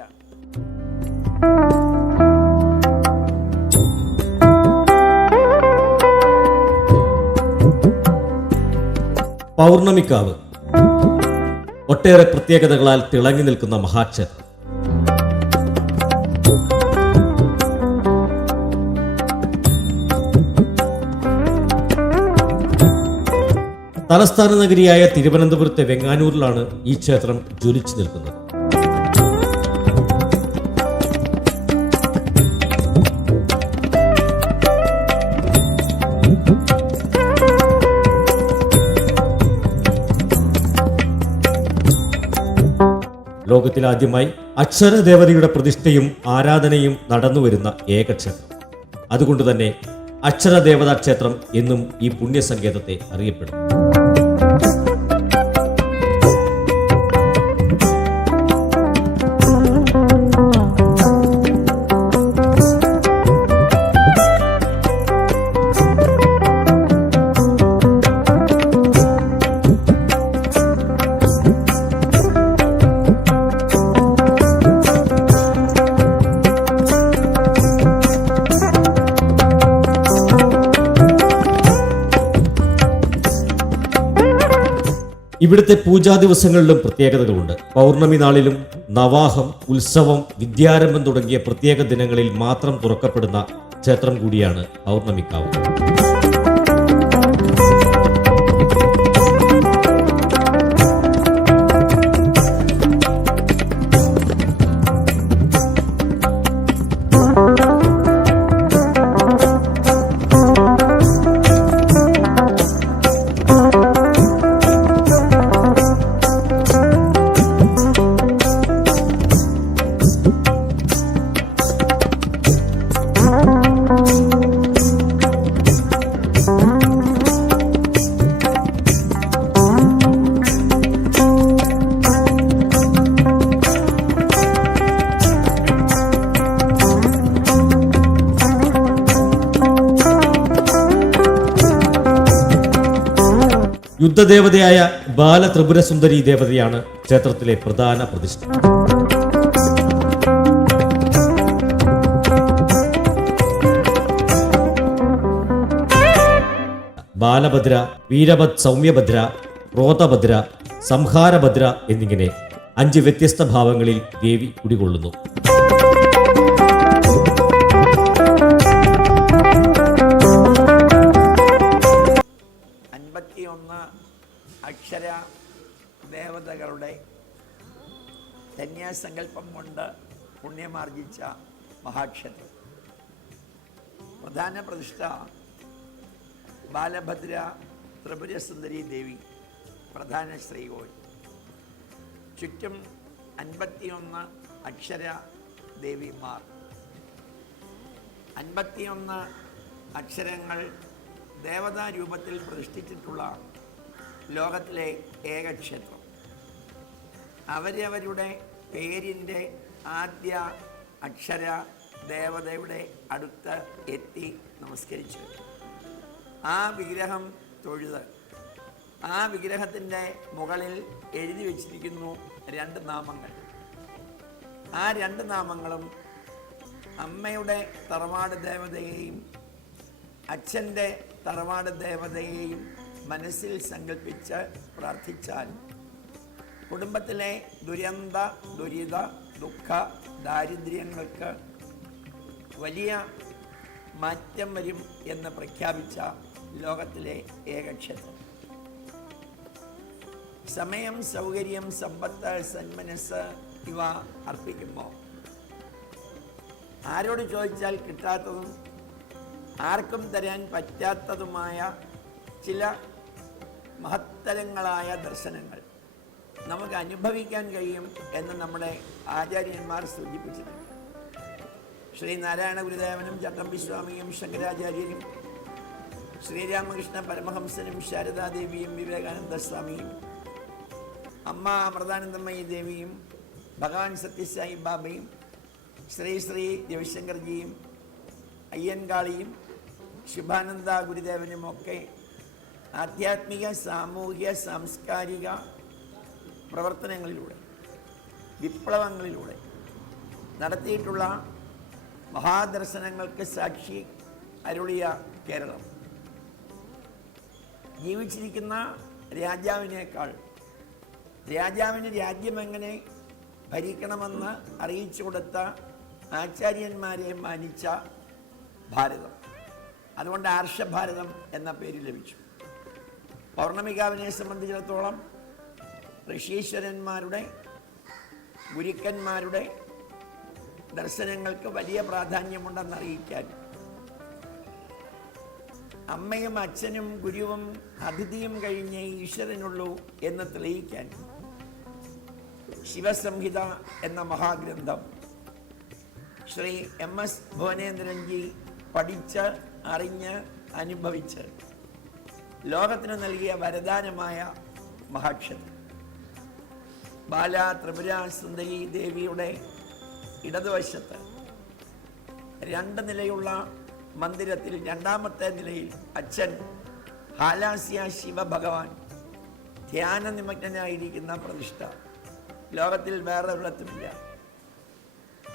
ബാലഭദ്ര. പൗർണമിക്കാവ് ഒട്ടേറെ പ്രത്യേകതകളാൽ തിളങ്ങി നിൽക്കുന്ന മഹാക്ഷേത്രം. തലസ്ഥാന നഗരിയായ തിരുവനന്തപുരത്തെ വെങ്ങാനൂരിലാണ് ഈ ക്ഷേത്രം ജ്വലിച്ചു നിൽക്കുന്നത്. ലോകത്തിലാദ്യമായി അക്ഷരദേവതയുടെ പ്രതിഷ്ഠയും ആരാധനയും നടന്നുവരുന്ന ഏകക്ഷേത്രം. അതുകൊണ്ട് തന്നെ അക്ഷരദേവതാ ക്ഷേത്രം എന്നും ഈ പുണ്യസങ്കേതത്തെ അറിയപ്പെടും. ഇവിടുത്തെ പൂജാ ദിവസങ്ങളിലും പ്രത്യേകതകളുണ്ട്. പൗർണമി നാളിലും നവാഹം, ഉത്സവം, വിദ്യാരംഭം തുടങ്ങിയ പ്രത്യേക ദിനങ്ങളിൽ മാത്രം തുറക്കപ്പെടുന്ന ക്ഷേത്രം കൂടിയാണ് പൗർണമിക്കാവ്. യുദ്ധദേവതയായ ബാലത്രിപുരസുന്ദരി ദേവതയാണ് ക്ഷേത്രത്തിലെ പ്രധാന പ്രതിഷ്ഠ. ബാലഭദ്ര, വീരഭദ് സൗമ്യഭദ്ര, ക്രോധഭദ്ര, സംഹാരഭദ്ര എന്നിങ്ങനെ 5 വ്യത്യസ്ത ഭാവങ്ങളിൽ ദേവി കുടികൊള്ളുന്നു. അക്ഷര ദേവതകളുടെ ധന്യസങ്കല്പം കൊണ്ട് പുണ്യമാർജിച്ച മഹാക്ഷേത്രം. പ്രധാന പ്രതിഷ്ഠ ബാലഭദ്ര ത്രിപുരസുന്ദരി ദേവി, പ്രധാന ശ്രീകോവിൽ. ചുറ്റും 51 അക്ഷര ദേവിമാർ, 51 അക്ഷരങ്ങൾ ദേവതാരൂപത്തിൽ പ്രതിഷ്ഠിച്ചിട്ടുള്ള ലോകത്തിലെ ഏകക്ഷേത്രം. അവരവരുടെ പേരിൻ്റെ ആദ്യ അക്ഷര ദേവതയുടെ അടുത്ത് എത്തി നമസ്കരിച്ച് ആ വിഗ്രഹം തൊഴുത് ആ വിഗ്രഹത്തിൻ്റെ മുകളിൽ എഴുതി വച്ചിരിക്കുന്നു 2 നാമങ്ങൾ. ആ 2 നാമങ്ങളും അമ്മയുടെ തറവാട് ദേവതയെയും അച്ഛൻ്റെ തറവാട് ദേവതയെയും മനസ്സിൽ സങ്കല്പിച്ച് പ്രാർത്ഥിച്ചാൽ കുടുംബത്തിലെ ദുരന്ത, ദുരിത, ദുഃഖ, ദാരിദ്ര്യങ്ങൾക്ക് വലിയ മാറ്റം വരും എന്ന് പ്രഖ്യാപിച്ച ലോകത്തിലെ ഏകക്ഷേത്രം. സമയം, സൗകര്യം, സമ്പത്ത്, സന്മനസ് ഇവ അർപ്പിക്കുമ്പോൾ ആരോട് ചോദിച്ചാൽ കിട്ടാത്തതും ആർക്കും തരാൻ പറ്റാത്തതുമായ ചില മഹത്തരങ്ങളായ ദർശനങ്ങൾ നമുക്ക് അനുഭവിക്കാൻ കഴിയും എന്ന് നമ്മുടെ ആചാര്യന്മാർ സൂചിപ്പിച്ചിട്ടുണ്ട്. ശ്രീനാരായണ ഗുരുദേവനും ചട്ടമ്പിസ്വാമിയും ശങ്കരാചാര്യരും ശ്രീരാമകൃഷ്ണ പരമഹംസനും ശാരദാദേവിയും വിവേകാനന്ദ സ്വാമിയും അമ്മ അമൃതാനന്ദമയി ദേവിയും ഭഗവാൻ സത്യസായി ബാബയും ശ്രീ ശ്രീ രവിശങ്കർജിയും അയ്യൻകാളിയും ശുഭാനന്ദ ഗുരുദേവനുമൊക്കെ ആധ്യാത്മിക, സാമൂഹിക, സാംസ്കാരിക പ്രവർത്തനങ്ങളിലൂടെ, വിപ്ലവങ്ങളിലൂടെ നടത്തിയിട്ടുള്ള മഹാദർശനങ്ങൾക്ക് സാക്ഷി അരുളിയ കേരളം ജീവിച്ചിരിക്കുന്ന രാജാവിനേക്കാൾ രാജാവിന് രാജ്യം എങ്ങനെ ഭരിക്കണമെന്ന് അറിയിച്ചു കൊടുത്ത ആചാര്യന്മാരെ മാനിച്ച ഭാരതം. അതുകൊണ്ട് ആർഷഭാരതം എന്ന പേര് ലഭിച്ചു. പൗർണമികാവിനെ സംബന്ധിച്ചിടത്തോളം ഋഷീശ്വരന്മാരുടെ ഗുരുക്കന്മാരുടെ ദർശനങ്ങൾക്ക് വലിയ പ്രാധാന്യമുണ്ടെന്നറിയിക്കാൻ, അമ്മയും അച്ഛനും ഗുരുവും അതിഥിയും കഴിഞ്ഞേ ഈശ്വരനുള്ളൂ എന്ന് തെളിയിക്കാൻ ശിവസംഹിത എന്ന മഹാഗ്രന്ഥം ശ്രീ MS ഭുവനേന്ദ്രൻജി പഠിച്ച് അറിഞ്ഞ് അനുഭവിച്ച് ലോകത്തിന് നൽകിയ വരദാനമായ മഹാക്ഷേത്രം. ബാല ത്രിപുര സുന്ദരി ദേവിയുടെ ഇടതുവശത്ത് 2 നിലയുള്ള മന്ദിരത്തിൽ 2ാമത്തെ നിലയിൽ അച്ഛൻ ഹാലാസ്യ ശിവഭഗവാൻ ധ്യാനനിമഗ്നനായിരിക്കുന്ന പ്രതിഷ്ഠ ലോകത്തിൽ വേറെ ഒരിടത്തുമില്ല.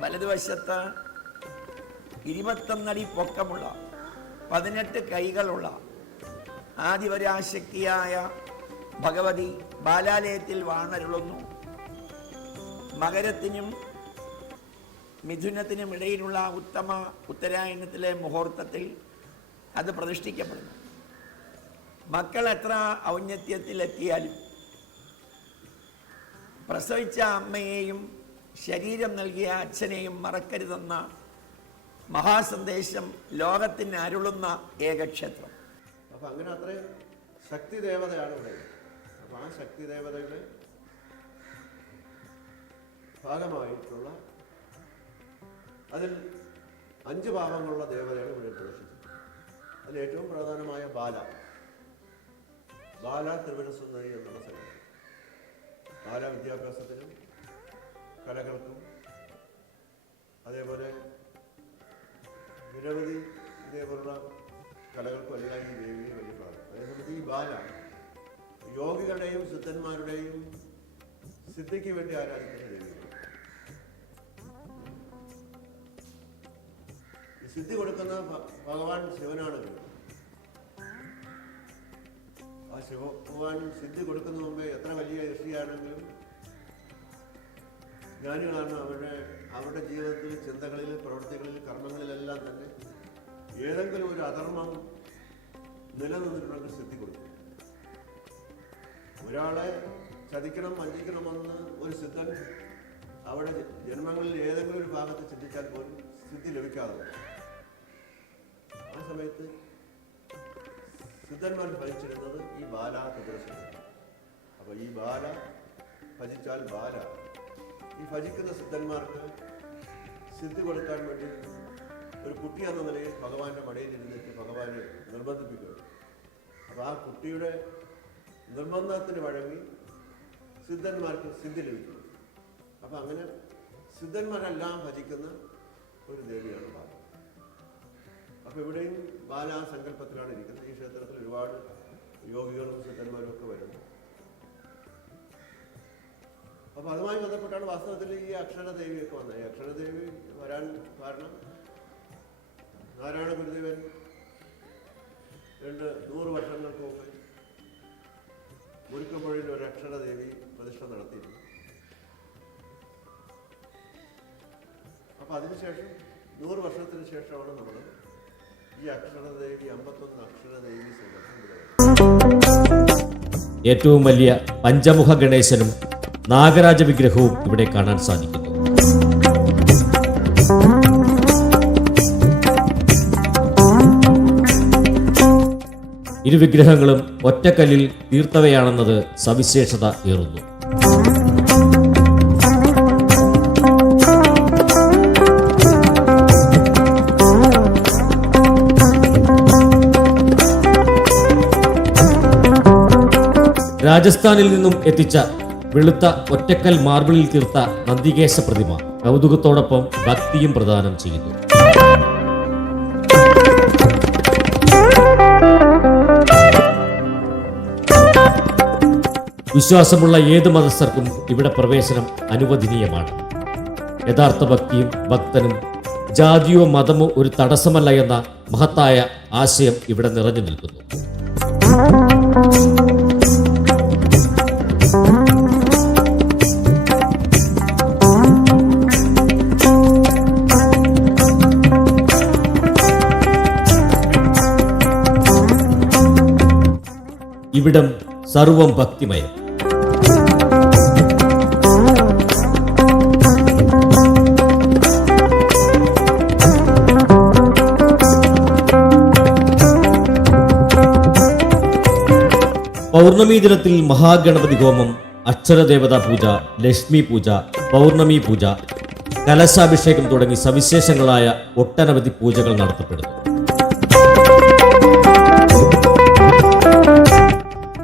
വലതുവശത്ത് 21 അടി പൊക്കമുള്ള 18 കൈകളുള്ള ആദിപരാശക്തിയായ ഭഗവതി ബാലാലയത്തിൽ വാണരുളുന്നു. മകരത്തിനും മിഥുനത്തിനും ഇടയിലുള്ള ഉത്തമ ഉത്തരായണത്തിലെ മുഹൂർത്തത്തിൽ അത് പ്രതിഷ്ഠിക്കപ്പെടുന്നു. മക്കൾ എത്ര ഔന്നത്യത്തിലെത്തിയാലും പ്രസവിച്ച അമ്മയെയും ശരീരം നൽകിയ അച്ഛനെയും മറക്കരുതെന്ന മഹാസന്ദേശം ലോകത്തിന് അരുളുന്ന ഏകക്ഷേത്രം. അപ്പം അങ്ങനെ അത്രയും ശക്തി ദേവതയാണ് ഇവിടെ. അപ്പം ആ ശക്തി ദേവതയുടെ ഭാഗമായിട്ടുള്ള അതിൽ 5 ഭാവങ്ങളുള്ള ദേവതയാണ് ഇവിടെ പ്രദർശിച്ചത്. അതിൽ ഏറ്റവും പ്രധാനമായ ബാല ത്രിപുരസുന്ദരി എന്നുള്ള സ്ഥലം. ബാല വിദ്യാഭ്യാസത്തിനും കലകൾക്കും അതേപോലെ നിരവധി ഇതേപോലുള്ള കലകൾക്കും എല്ലാം ഈ ദേവിയെ വലിയ പ്രാധാന്യം. അതേസമയത്ത് ഈ ബാല യോഗികളുടെയും സിദ്ധന്മാരുടെയും സിദ്ധിക്ക് വേണ്ടി ആരാധിക്കുന്ന ദേവിയാണ്. ഈ സിദ്ധി കൊടുക്കുന്ന ഭഗവാൻ ശിവനാണെങ്കിൽ ആ ശിവഭഗവാൻ സിദ്ധി കൊടുക്കുന്ന മുമ്പേ എത്ര വലിയ ഋഷിയാണെങ്കിലും ജ്ഞാനികളാണ് അവരുടെ ജീവിതത്തിൽ, ചിന്തകളിൽ, പ്രവൃത്തികളിൽ, കർമ്മങ്ങളിലെല്ലാം തന്നെ ഏതെങ്കിലും ഒരു അധർമ്മം നിലനിന്നിട്ടുണ്ടെങ്കിൽ സിദ്ധി കൊടുക്കും. ഒരാളെ ചതിക്കണം, വഞ്ചിക്കണമെന്ന് ഒരു സിദ്ധൻ അവിടെ ജന്മങ്ങളിൽ ഏതെങ്കിലും ഒരു ഭാഗത്ത് ചിന്തിച്ചാൽ പോലും സിദ്ധി ലഭിക്കാതെ ആ സമയത്ത് സിദ്ധന്മാർ ഭജിച്ചിരുന്നത് ഈ ത്രിപുരസുന്ദരി. അപ്പോൾ ഈ ബാല ഭജിച്ചാൽ ഈ ഭജിക്കുന്ന സിദ്ധന്മാർക്ക് സിദ്ധി കൊടുക്കാൻ വേണ്ടി ഒരു കുട്ടി എന്ന നിലയിൽ ഭഗവാന്റെ മടയിൽ ഇരുന്നിട്ട് ഭഗവാനെ നിർബന്ധിപ്പിക്കുകയാണ്. അപ്പോൾ ആ കുട്ടിയുടെ നിർബന്ധത്തിന് വഴങ്ങി സിദ്ധന്മാർക്ക് സിദ്ധി ലഭിക്കുന്നു. അപ്പം അങ്ങനെ സിദ്ധന്മാരെല്ലാം ഭജിക്കുന്ന ഒരു ദേവിയാണ് ബാല. അപ്പോൾ ഇവിടെയും ബാല സങ്കല്പത്തിലാണ് ഇരിക്കുന്നത്. ഈ ക്ഷേത്രത്തിൽ ഒരുപാട് യോഗികളും സിദ്ധന്മാരും ഒക്കെ വരുന്നു. അപ്പോൾ അതുമായി ബന്ധപ്പെട്ടാണ് വാസ്തവത്തിൽ ഈ അക്ഷരദേവിയൊക്കെ വന്നത്. ഈ അക്ഷരദേവി വരാൻ കാരണം നാരായണ ഗുരുദേവൻ 100 വർഷങ്ങൾക്ക് മുമ്പ് മുരുക്കമ്പുഴയിൽ ഒരു അക്ഷരദേവി പ്രതിഷ്ഠ നടത്തിയിരുന്നു. അപ്പം അതിനുശേഷം 100 വർഷത്തിന് ശേഷമാണ് നമ്മൾ ഈ അക്ഷരദേവി 51 അക്ഷരദേവി സങ്കല്പം. ഏറ്റവും വലിയ പഞ്ചമുഖ ഗണേശനും നാഗരാജ വിഗ്രഹവും ഇവിടെ കാണാൻ സാധിക്കുന്നു. ഇരു വിഗ്രഹങ്ങളും ഒറ്റക്കല്ലിൽ തീർത്തവയാണെന്നത് സവിശേഷത ഏറുന്നു. രാജസ്ഥാനിൽ നിന്നും എത്തിച്ച വെളുത്ത ഒറ്റക്കൽ മാർബിളിൽ തീർത്ത നന്ദികേശ പ്രതിമ കൗതുകത്തോടൊപ്പം ഭക്തിയും പ്രദാനം ചെയ്യുന്നു. വിശ്വാസമുള്ള ഏത് മതസ്ഥർക്കും ഇവിടെ പ്രവേശനം അനുവദനീയമാണ്. യഥാർത്ഥ ഭക്തിയും ഭക്തനും ജാതിയോ മതമോ ഒരു തടസ്സമല്ല എന്ന മഹത്തായ ആശയം ഇവിടെ നിറഞ്ഞു നിൽക്കുന്നു. ഇവിടം സർവം ഭക്തിമയം. പൗർണമി ദിനത്തിൽ മഹാഗണപതി ഹോമം, അക്ഷരദേവതാ പൂജ, ലക്ഷ്മി പൂജ, പൗർണമി പൂജ, കലശാഭിഷേകം തുടങ്ങി സവിശേഷങ്ങളായ ഒട്ടനവധി പൂജകൾ നടത്തപ്പെടുന്നു.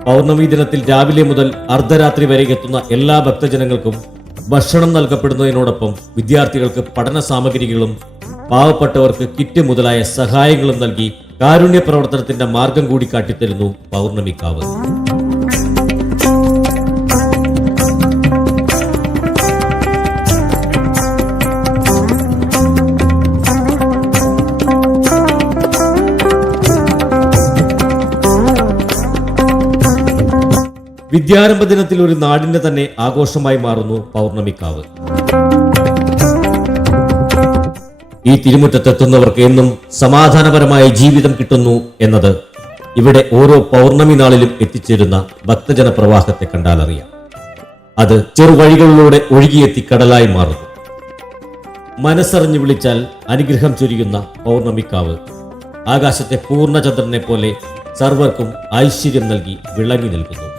പൗർണമി ദിനത്തിൽ രാവിലെ മുതൽ അർദ്ധരാത്രി വരെ എത്തുന്ന എല്ലാ ഭക്തജനങ്ങൾക്കും ഭക്ഷണം നൽകപ്പെടുന്നതിനോടൊപ്പം വിദ്യാർത്ഥികൾക്ക് പഠന സാമഗ്രികളും പാവപ്പെട്ടവർക്ക് കിറ്റ് മുതലായ സഹായങ്ങളും നൽകി കാരുണ്യ പ്രവർത്തനത്തിന്റെ മാർഗം കൂടി കാട്ടിത്തരുന്നു പൗർണമിക്കാവ്. വിദ്യാരംഭ ദിനത്തിൽ ഒരു നാടിന്റെ തന്നെ ആഘോഷമായി മാറുന്നു പൗർണമിക്കാവ്. ഈ തിരുമുറ്റത്തെത്തുന്നവർക്ക് എന്നും സമാധാനപരമായ ജീവിതം കിട്ടുന്നു എന്നത് ഇവിടെ ഓരോ പൗർണമി നാളിലും എത്തിച്ചേരുന്ന ഭക്തജന പ്രവാഹത്തെ കണ്ടാലറിയാം. അത് ചെറുവഴികളിലൂടെ ഒഴുകിയെത്തി കടലായി മാറുന്നു. മനസ്സറിഞ്ഞു വിളിച്ചാൽ അനുഗ്രഹം ചൊരിയുന്ന പൗർണമിക്കാവ് ആകാശത്തെ പൂർണ്ണചന്ദ്രനെ പോലെ സർവർക്കും ഐശ്വര്യം നൽകി വിളങ്ങി നിൽക്കുന്നു.